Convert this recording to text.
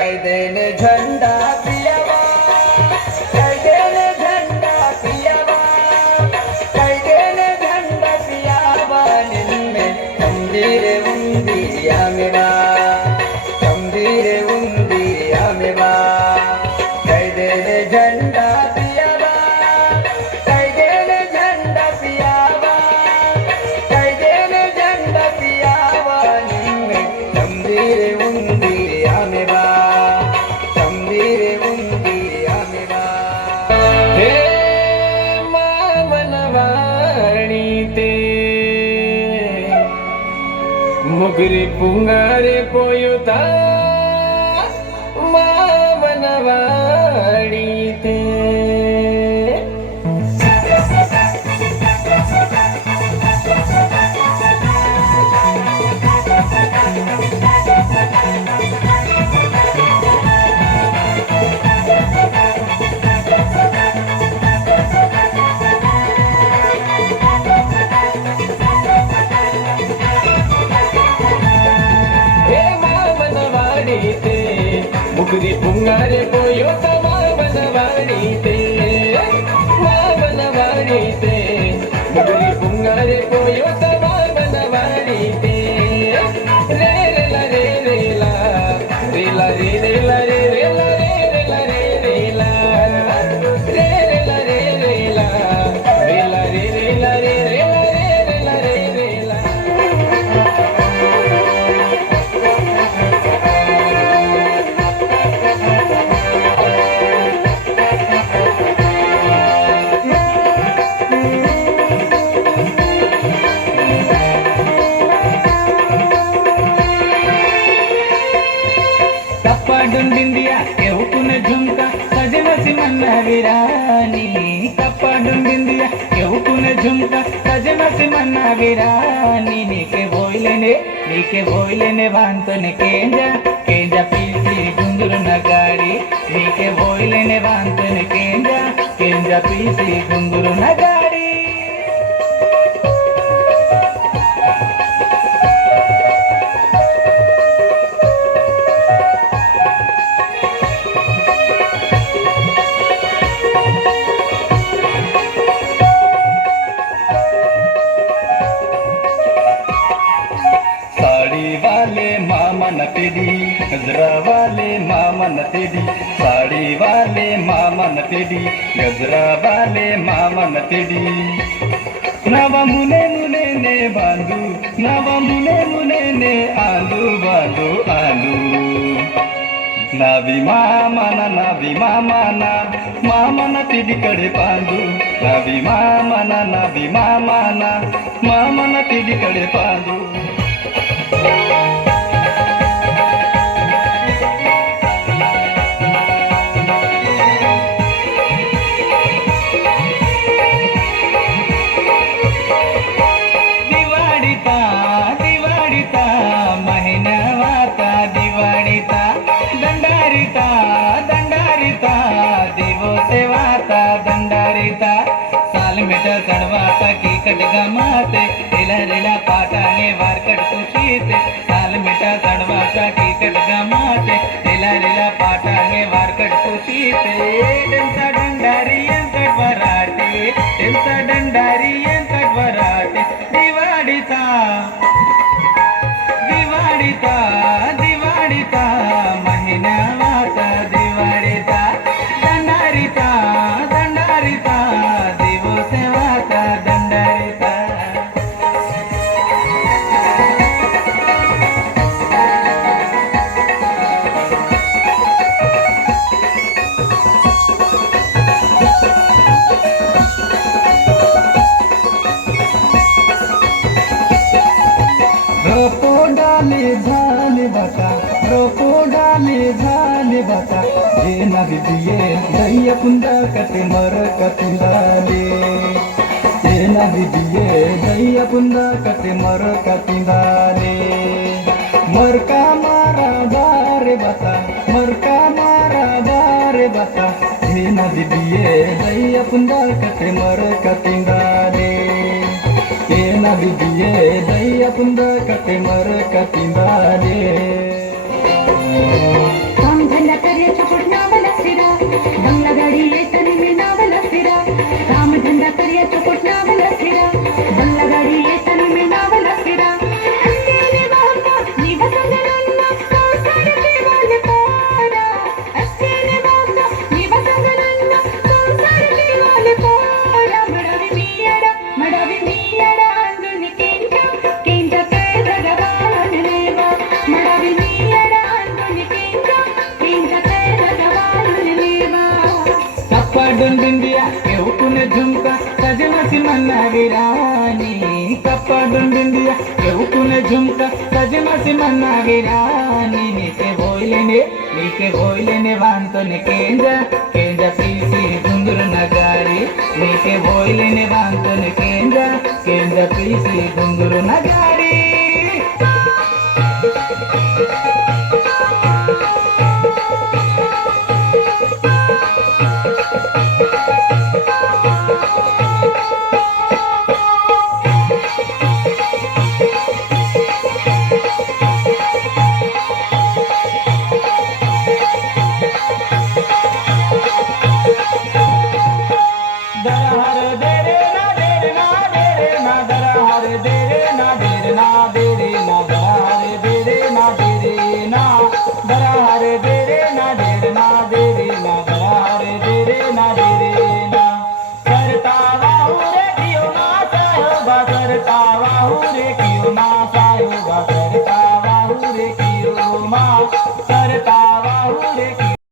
कैदेने झंडा पियावा कैदेने झंडा पियावा कैदेने झंडा पियावा निन्ने तंदीरे उंदी आमेवा तंदीरे उंदी आमेवा कैदेने झंडा पियावा कैदेने झंडा पियावा कैदेने झंडा पियावा निन्ने तंदीरे उंदी आमेवा तंदीरे उंदी आमेवा हे मामनवाणी ते मुगरी पुंगारे पोयुता मामनवाणी ते मुगरी पुंगारे पोयोता मामनवाणी ते मामनवाणी ते मुगरी पुंगारे पोयोता मामनवाणी ते रे रे ला रे रे ला रे ला रे रे ला रे रे ला रे रे ला रे रे ला रे रे ला रे रे ला रे ला रे रे ला रे रे ला रे रे ला रे रे ला कप्पाडुंडिंदिया केवुकुन झुमका सजवसी मन्ना विरानी कप्पाडुंडिंदिया केवुकुन झुमका सजवसी मन्ना विरानी नीके बोइलेने वांतोने केंजा केंजा पीसी गुंगुरु नगाड़ी नीके बोइलेने वांतोने केंजा केंजा पीसी गुंगुरु नगाड़ी मामन पेडी गजरा वाले मामन पेडी साड़ी वाले मामन पेडी गजरा वाले मामन पेडी नवा मुने मुने ने बांधू नवा मुने मुने ने आलू बांधू आलू नावी मामना मामन पेडी कडे पांडू नावी मामना मामन पेडी कडे पांडू चढ़वाता की कट गमाते रिला रिला पाटाने वारकट खुशीते साल मिटा चढ़वाता की कट गमाते रिला रिला पाटाने वारकट खुशीते डेंसा डंडारी अंकट वराटे डेंसा डंडारी अंकट वराटे दिवाड़ीता दिवाड़ीता दिवाड़ीता महीना वाता दिवाड़ीता दंडारीता दंडारीता रोको डाले झाले बता जे नवी दिए दैया पुंदा कटे मर कतिंदाले जे नवी दिए दैया पुंदा कटे मर कतिंदाले मरका मारा बारे बता मरका मारा बारे बता जे नवी दिए दैया पुंदा कटे मर कतिंदाले जे नवी दिए दैया पुंदा कटे मर कतिंदाले झुमका सजमसी मन्नागिरा నీకే బోయిలేనే వాంతోనే కేంజ పీసి గుంగురు నగారి నీకే బోయిలేనే వాంతోనే కేంజ పీసి గుంగురు నగారి दरहर दे रे